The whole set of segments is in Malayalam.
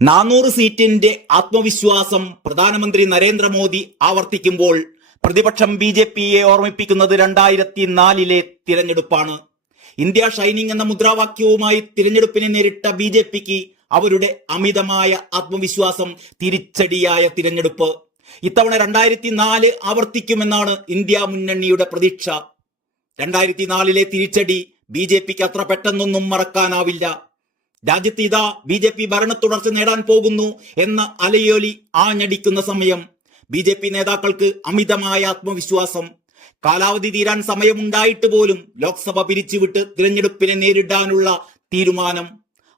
400 സീറ്റിന്റെ ആത്മവിശ്വാസം പ്രധാനമന്ത്രി നരേന്ദ്രമോദി ആവർത്തിക്കുമ്പോൾ പ്രതിപക്ഷം ബി.ജെ.പിയെ ഓർമ്മിപ്പിക്കുന്നത് 2004-ലെ തിരഞ്ഞെടുപ്പാണ്. ഇന്ത്യ ഷൈനിങ് എന്ന മുദ്രാവാക്യവുമായി തിരഞ്ഞെടുപ്പിനെ നേരിട്ട ബി.ജെ.പിക്ക് അവരുടെ അമിതമായ ആത്മവിശ്വാസം തിരിച്ചടിയായ തിരഞ്ഞെടുപ്പ്. ഇത്തവണ 2004 ആവർത്തിക്കുമെന്നാണ് ഇന്ത്യ മുന്നണിയുടെ പ്രതീക്ഷ. 2004-ലെ തിരിച്ചടി ബി.ജെ.പിക്ക് അത്ര പെട്ടെന്നൊന്നും മറക്കാനാവില്ല. രാജ്യത്ത് ഇതാ ബി.ജെ.പി ഭരണ തുടർച്ച നേടാൻ പോകുന്നു എന്ന അലയൊലി ആഞ്ഞടിക്കുന്ന സമയം. ബി.ജെ.പി നേതാക്കൾക്ക് അമിതമായ ആത്മവിശ്വാസം. കാലാവധി തീരാൻ സമയമുണ്ടായിട്ട് പോലും ലോക്സഭ പിരിച്ചുവിട്ട് തിരഞ്ഞെടുപ്പിനെ നേരിടാനുള്ള തീരുമാനം.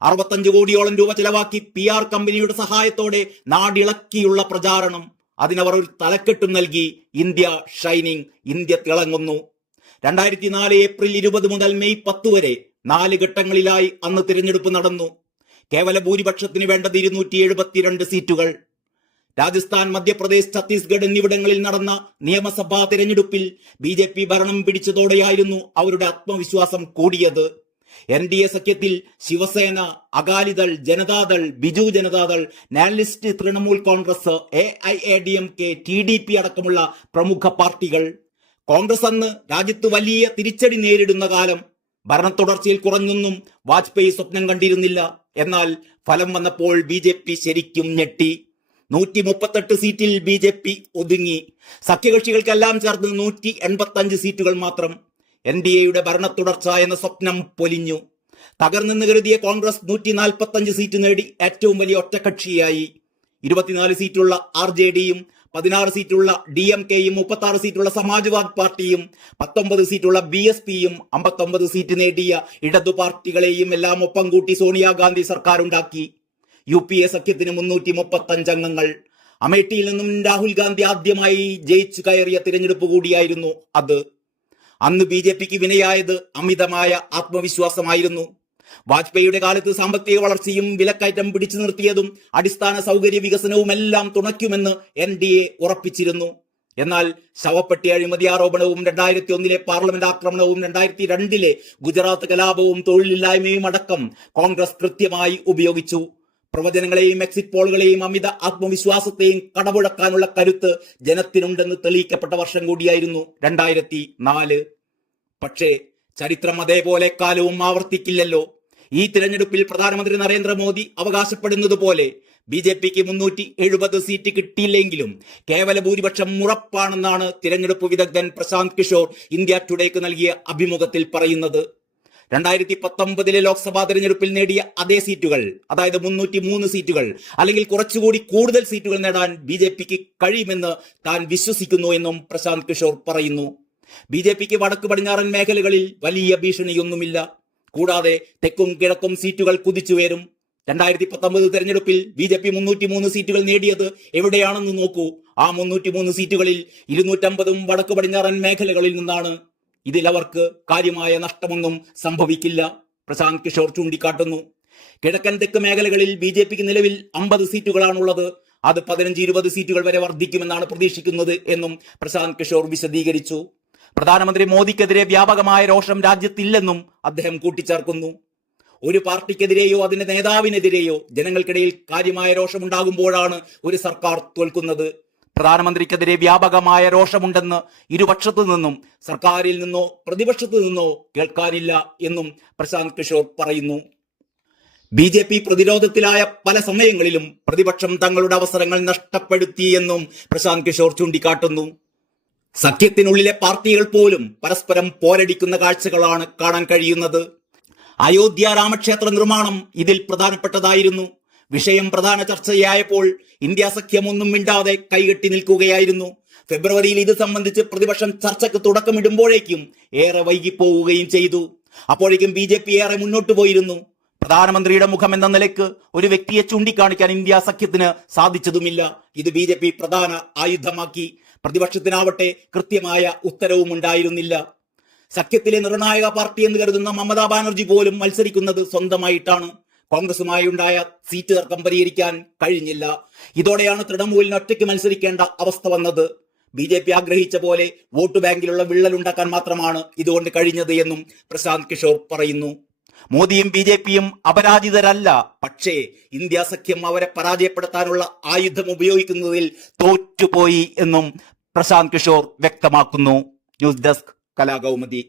65 കോടിയോളം രൂപ ചെലവാക്കി PR കമ്പനിയുടെ സഹായത്തോടെ നാടിളക്കിയുള്ള പ്രചാരണം. അതിനവർ ഒരു തലക്കെട്ടും നൽകി, ഇന്ത്യ ഷൈനിങ്, ഇന്ത്യ തിളങ്ങുന്നു. 2004 ഏപ്രിൽ 20 മുതൽ മെയ് 10 വരെ 4 ഘട്ടങ്ങളിലായി അന്ന് തിരഞ്ഞെടുപ്പ് നടന്നു. കേവല ഭൂരിപക്ഷത്തിന് വേണ്ടത് 272 സീറ്റുകൾ. രാജസ്ഥാൻ, മധ്യപ്രദേശ്, ഛത്തീസ്ഗഡ് എന്നിവിടങ്ങളിൽ നടന്ന നിയമസഭാ തിരഞ്ഞെടുപ്പിൽ ബി.ജെ.പി ഭരണം പിടിച്ചതോടെയായിരുന്നു അവരുടെ ആത്മവിശ്വാസം കൂടിയത്. NDA സഖ്യത്തിൽ Shiv Sena, Akali Dal, Janata Dal, Biju Janata Dal, Nationalist, Trinamool Congress, AIADMK, TDP അടക്കമുള്ള പ്രമുഖ പാർട്ടികൾ. കോൺഗ്രസ് അന്ന് രാജ്യത്ത് വലിയ തിരിച്ചടി നേരിടുന്ന കാലം. ഭരണ തുടർച്ചയിൽ കുറഞ്ഞൊന്നും വാജ്പേയി സ്വപ്നം കണ്ടിരുന്നില്ല. എന്നാൽ ഫലം വന്നപ്പോൾ ബി.ജെ.പി ശരിക്കും ഞെട്ടി. 138 സീറ്റിൽ ബി.ജെ.പി ഒതുങ്ങി. സഖ്യകക്ഷികൾക്കെല്ലാം ചേർന്ന് 185 സീറ്റുകൾ മാത്രം. NDAയുടെ ഭരണ തുടർച്ച എന്ന സ്വപ്നം പൊലിഞ്ഞു. തകർന്നെന്ന് കരുതിയ കോൺഗ്രസ് 145 സീറ്റ് നേടി ഏറ്റവും വലിയ ഒറ്റക്കക്ഷിയായി. 24 സീറ്റുള്ള RJDയും 16 സീറ്റുള്ള DMKയും 36 സീറ്റുള്ള സമാജ്വാദ് പാർട്ടിയും 19 സീറ്റുള്ള BSPയും 59 സീറ്റ് നേടിയ ഇടതു പാർട്ടികളെയും എല്ലാം ഒപ്പം കൂട്ടി സോണിയാഗാന്ധി സർക്കാർ ഉണ്ടാക്കി. UPA സഖ്യത്തിന് 335 അംഗങ്ങൾ. അമേഠിയിൽ നിന്നും രാഹുൽ ഗാന്ധി ആദ്യമായി ജയിച്ചു കയറിയ തിരഞ്ഞെടുപ്പ് കൂടിയായിരുന്നു അത്. അന്ന് ബി.ജെ.പിക്ക് വിനയായത് അമിതമായ ആത്മവിശ്വാസമായിരുന്നു. വാജ്പേയിയുടെ കാലത്ത് സാമ്പത്തിക വളർച്ചയും വിലക്കയറ്റം പിടിച്ചു നിർത്തിയതും അടിസ്ഥാന സൗകര്യ വികസനവുമെല്ലാം തുണയ്ക്കുമെന്ന് NDA ഉറപ്പിച്ചിരുന്നു. എന്നാൽ ശവപ്പെട്ടി അഴിമതി ആരോപണവും 2001-ലെ പാർലമെന്റ് ആക്രമണവും 2002-ലെ ഗുജറാത്ത് കലാപവും തൊഴിലില്ലായ്മയും അടക്കം കോൺഗ്രസ് കൃത്യമായി ഉപയോഗിച്ചു. പ്രവചനങ്ങളെയും എക്സിറ്റ് പോളുകളെയും അമിത ആത്മവിശ്വാസത്തെയും കടപുഴക്കാനുള്ള കരുത്ത് ജനത്തിനുണ്ടെന്ന് തെളിയിക്കപ്പെട്ട വർഷം കൂടിയായിരുന്നു 2004. പക്ഷേ ചരിത്രം അതേപോലെ കാലവും ആവർത്തിക്കില്ലല്ലോ. ഈ തിരഞ്ഞെടുപ്പിൽ പ്രധാനമന്ത്രി നരേന്ദ്രമോദി അവകാശപ്പെടുന്നത് പോലെ ബി.ജെ.പിക്ക് 370 സീറ്റ് കിട്ടിയില്ലെങ്കിലും കേവല ഭൂരിപക്ഷം ഉറപ്പാണെന്നാണ് തിരഞ്ഞെടുപ്പ് വിദഗ്ധൻ പ്രശാന്ത് കിഷോർ ഇന്ത്യ ടുഡേക്ക് നൽകിയ അഭിമുഖത്തിൽ പറയുന്നത്. 2019-ലെ ലോക്സഭാ തിരഞ്ഞെടുപ്പിൽ നേടിയ അതേ സീറ്റുകൾ, അതായത് 303 സീറ്റുകൾ അല്ലെങ്കിൽ കുറച്ചുകൂടി കൂടുതൽ സീറ്റുകൾ നേടാൻ ബി.ജെ.പിക്ക് കഴിയുമെന്ന് താൻ വിശ്വസിക്കുന്നു എന്നും പ്രശാന്ത് കിഷോർ പറയുന്നു. ബി.ജെ.പിക്ക് വടക്ക് പടിഞ്ഞാറൻ മേഖലകളിൽ വലിയ ഭീഷണിയൊന്നുമില്ല. കൂടാതെ തെക്കും കിഴക്കും സീറ്റുകൾ കുതിച്ചുയരും. 2019 തെരഞ്ഞെടുപ്പിൽ ബി.ജെ.പി 303 സീറ്റുകൾ നേടിയത് എവിടെയാണെന്ന് നോക്കൂ. ആ 303 സീറ്റുകളിൽ 250 വടക്ക് പടിഞ്ഞാറൻ മേഖലകളിൽ നിന്നാണ്. ഇതിൽ അവർക്ക് കാര്യമായ നഷ്ടമൊന്നും സംഭവിക്കില്ല, പ്രശാന്ത് കിഷോർ ചൂണ്ടിക്കാട്ടുന്നു. കിഴക്കൻ തെക്ക് മേഖലകളിൽ ബി.ജെ.പിക്ക് നിലവിൽ 50 സീറ്റുകളാണുള്ളത്. അത് 15-20 സീറ്റുകൾ വരെ വർദ്ധിക്കുമെന്നാണ് പ്രതീക്ഷിക്കുന്നത് എന്നും പ്രശാന്ത് കിഷോർ വിശദീകരിച്ചു. പ്രധാനമന്ത്രി മോദിക്കെതിരെ വ്യാപകമായ രോഷം രാജ്യത്തില്ലെന്നും അദ്ദേഹം കൂട്ടിച്ചേർക്കുന്നു. ഒരു പാർട്ടിക്കെതിരെയോ അതിന്റെ നേതാവിനെതിരെയോ ജനങ്ങൾക്കിടയിൽ കാര്യമായ രോഷമുണ്ടാകുമ്പോഴാണ് ഒരു സർക്കാർ തോൽക്കുന്നത്. പ്രധാനമന്ത്രിക്കെതിരെ വ്യാപകമായ രോഷമുണ്ടെന്ന് ഇരുപക്ഷത്തു നിന്നും, സർക്കാരിൽ നിന്നോ പ്രതിപക്ഷത്തു നിന്നോ കേൾക്കാനില്ല എന്നും പ്രശാന്ത് കിഷോർ പറയുന്നു. ബി.ജെ.പി പ്രതിരോധത്തിലായ പല സമയങ്ങളിലും പ്രതിപക്ഷം തങ്ങളുടെ അവസരങ്ങൾ നഷ്ടപ്പെടുത്തി എന്നും പ്രശാന്ത് കിഷോർ ചൂണ്ടിക്കാട്ടുന്നു. സഖ്യത്തിനുള്ളിലെ പാർട്ടികൾ പോലും പരസ്പരം പോരടിക്കുന്ന കാഴ്ചകളാണ് കാണാൻ കഴിയുന്നത്. അയോധ്യ രാമക്ഷേത്ര നിർമ്മാണം ഇതിൽ പ്രധാനപ്പെട്ടതായിരുന്നു. വിഷയം പ്രധാന ചർച്ചയായപ്പോൾ ഇന്ത്യ സഖ്യം ഒന്നും മിണ്ടാതെ കൈകെട്ടി നിൽക്കുകയായിരുന്നു. ഫെബ്രുവരിയിൽ ഇത് സംബന്ധിച്ച് പ്രതിപക്ഷം ചർച്ചയ്ക്ക് തുടക്കമിടുമ്പോഴേക്കും ഏറെ വൈകിപ്പോവുകയും ചെയ്തു. അപ്പോഴേക്കും ബി.ജെ.പി ഏറെ മുന്നോട്ട് പോയിരുന്നു. പ്രധാനമന്ത്രിയുടെ മുഖം എന്ന നിലയ്ക്ക് ഒരു വ്യക്തിയെ ചൂണ്ടിക്കാണിക്കാൻ ഇന്ത്യ സഖ്യത്തിന് സാധിച്ചതുമില്ല. ഇത് ബി.ജെ.പി പ്രധാന ആയുധമാക്കി. പ്രതിപക്ഷത്തിനാവട്ടെ കൃത്യമായ ഉത്തരവും ഉണ്ടായിരുന്നില്ല. സഖ്യത്തിലെ നിർണായക പാർട്ടി എന്ന് കരുതുന്ന മമതാ ബാനർജി പോലും മത്സരിക്കുന്നത് സ്വന്തമായിട്ടാണ്. കോൺഗ്രസുമായി ഉണ്ടായ സീറ്റ് തർക്കം പരിഹരിക്കാൻ കഴിഞ്ഞില്ല. ഇതോടെയാണ് തൃണമൂലിന് ഒറ്റയ്ക്ക് മത്സരിക്കേണ്ട അവസ്ഥ വന്നത്. ബി.ജെ.പി ആഗ്രഹിച്ച പോലെ വോട്ട് ബാങ്കിലുള്ള വിള്ളലുണ്ടാക്കാൻ മാത്രമാണ് ഇതുകൊണ്ട് കഴിഞ്ഞത് എന്നും പ്രശാന്ത് കിഷോർ പറയുന്നു. മോദിയും BJPയും അപരാജിതരല്ല, പക്ഷേ ഇന്ത്യ സഖ്യം അവരെ പരാജയപ്പെടുത്താനുള്ള ആയുധം ഉപയോഗിക്കുന്നതിൽ തോറ്റുപോയി എന്നും പ്രശാന്ത് കിഷോർ വ്യക്തമാക്കുന്നു. News desk Kalakaumudi.